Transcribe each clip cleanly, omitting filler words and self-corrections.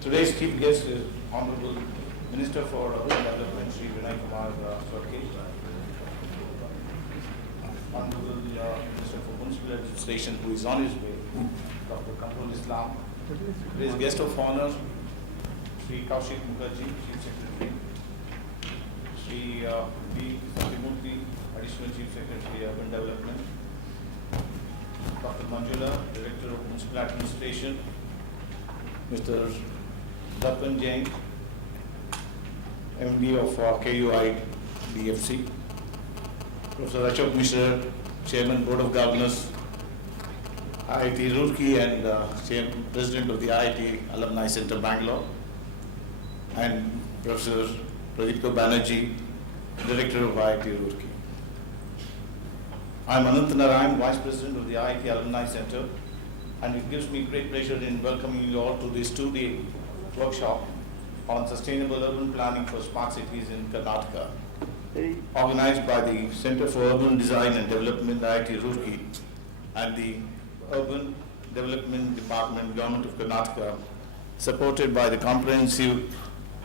Today's chief guest is Honorable Minister for Urban Development, Shri Vinay Kumar Swarke. Honorable Minister for Municipal Administration, who is on his way, Dr. Kamrul Islam. Today's guest of honor, Shri Kaushik Mukherjee, Chief Secretary. Shri V. Satyamurthy, Additional Chief Secretary, Urban Development. Dr. Manjula, Director of Municipal Administration. Mr. Dapan Jain, MD of KUI DFC. Professor Ashok Mishra, Chairman Board of Governors, IIT Roorkee and President of the IIT Alumni Center, Bangalore. And Professor Pradipta Banerjee, Director of IIT Roorkee. I am Anant Narayan, Vice President of the IIT Alumni Center, and it gives me great pleasure in welcoming you all to this two-day workshop on sustainable urban planning for smart cities in Karnataka, organized by the Center for Urban Design and Development, IIT Roorkee, and the Urban Development Department, Government of Karnataka, supported by the Comprehensive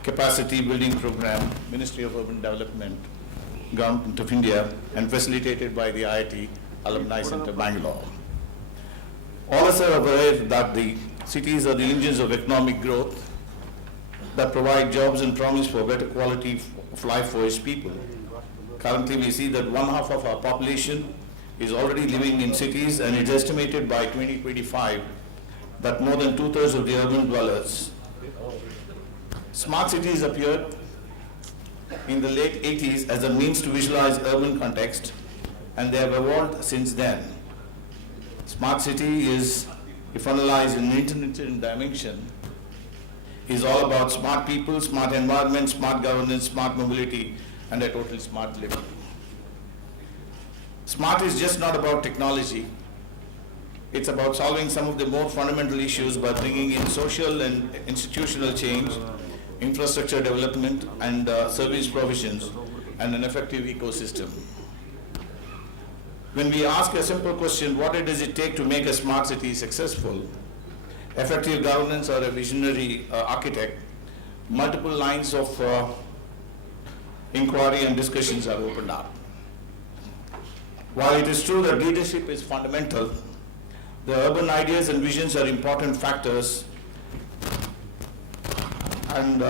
Capacity Building Program, Ministry of Urban Development, Government of India, and facilitated by the IIT Alumni Center, Bangalore. All of us are aware that the cities are the engines of economic growth that provide jobs and promise for better quality of life for its people. Currently, we see that one half of our population is already living in cities, and it's estimated by 2025 that more than 2/3 of the urban dwellers. Smart cities appeared in the late 80s as a means to visualize urban context, and they have evolved since then. Smart city is, if analyzed in an intermittent dimension, is all about smart people, smart environment, smart governance, smart mobility, and a totally smart living. Smart is just not about technology. It's about solving some of the more fundamental issues by bringing in social and institutional change, infrastructure development, and service provisions, and an effective ecosystem. When we ask a simple question, what does it take to make a smart city successful? Effective governance or a visionary architect, multiple lines of inquiry and discussions are opened up. While it is true that leadership is fundamental, the urban ideas and visions are important factors, and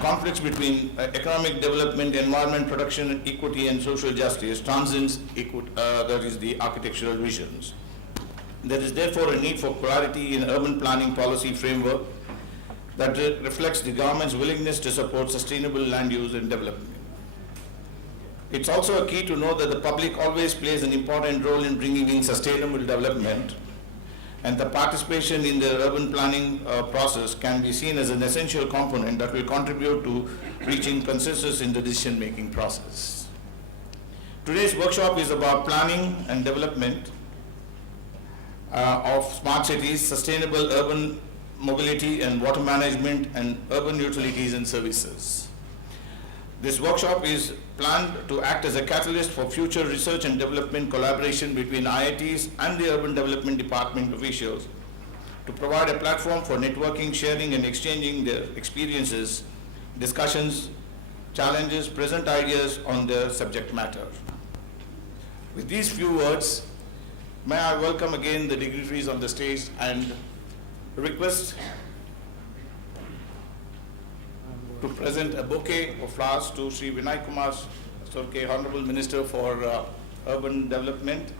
conflicts between economic development, environment protection, equity, and social justice transcends that is the architectural visions. There is therefore a need for clarity in urban planning policy framework that reflects the government's willingness to support sustainable land use and development. It's also a key to know that the public always plays an important role in bringing in sustainable development, and the participation in the urban planning process can be seen as an essential component that will contribute to reaching consensus in the decision-making process. Today's workshop is about planning and development of smart cities, sustainable urban mobility and water management, and urban utilities and services. This workshop is planned to act as a catalyst for future research and development collaboration between IITs and the Urban Development Department officials to provide a platform for networking, sharing, and exchanging their experiences, discussions, challenges, present ideas on their subject matter. With these few words, may I welcome again the dignitaries on the stage and request to present a bouquet of flowers to Shri Vinay Kumar Swarke, Honorable Minister for Urban Development.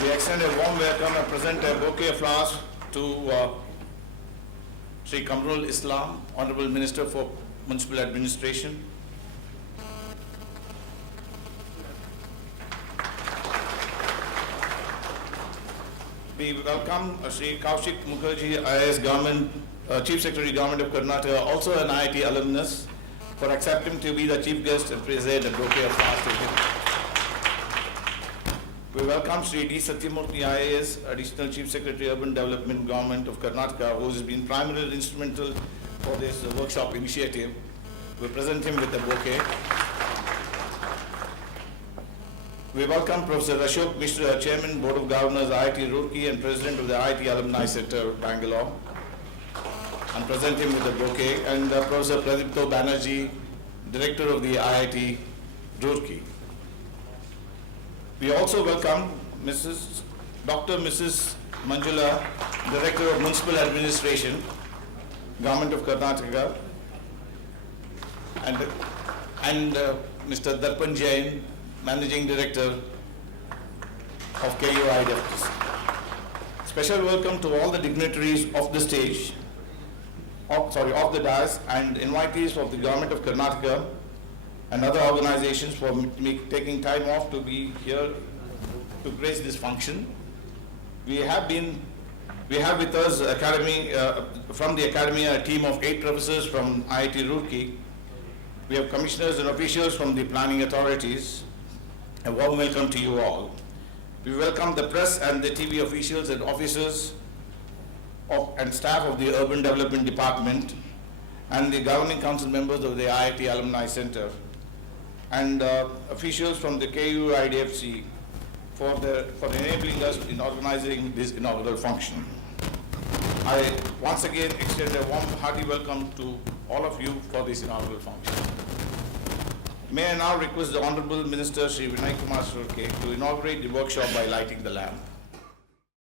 We extend a warm welcome and present a bouquet of flowers to Shri Kamrul Islam, Honorable Minister for Municipal Administration. We welcome Shri Kaushik Mukherjee, IAS Government, Chief Secretary, Government of Karnataka, also an IIT alumnus, for accepting to be the chief guest and present a bouquet of flowers to him. We welcome Shri D. Satyamurthy, IAS, Additional Chief Secretary, Urban Development, Government of Karnataka, who has been primarily instrumental for this workshop initiative. We present him with a bouquet. We welcome Professor Ashok Mishra, Chairman, Board of Governors, IIT Roorkee, and President of the IIT Alumni Center, Bangalore, and present him with a bouquet, and Professor Pradipto Banerjee, Director of the IIT Roorkee. We also welcome Dr. Mrs. Manjula, Director of Municipal Administration, Government of Karnataka, and Mr. Darpan Jain, Managing Director of KUIDFTC. Special welcome to all the dignitaries of the stage, of the dais, and invitees of the Government of Karnataka and other organizations for taking time off to be here to grace this function. We have with us from the Academy a team of 8 professors from IIT Roorkee. We have commissioners and officials from the planning authorities. A warm welcome to you all. We welcome the press and the TV officials and officers and staff of the Urban Development Department and the governing council members of the IIT Alumni Center and officials from the KUIDFC for enabling us in organizing this inaugural function. I once again extend a warm, hearty welcome to all of you for this inaugural function. May I now request the Honorable Minister Shri Vinay Kumar Surke to inaugurate the workshop by lighting the lamp.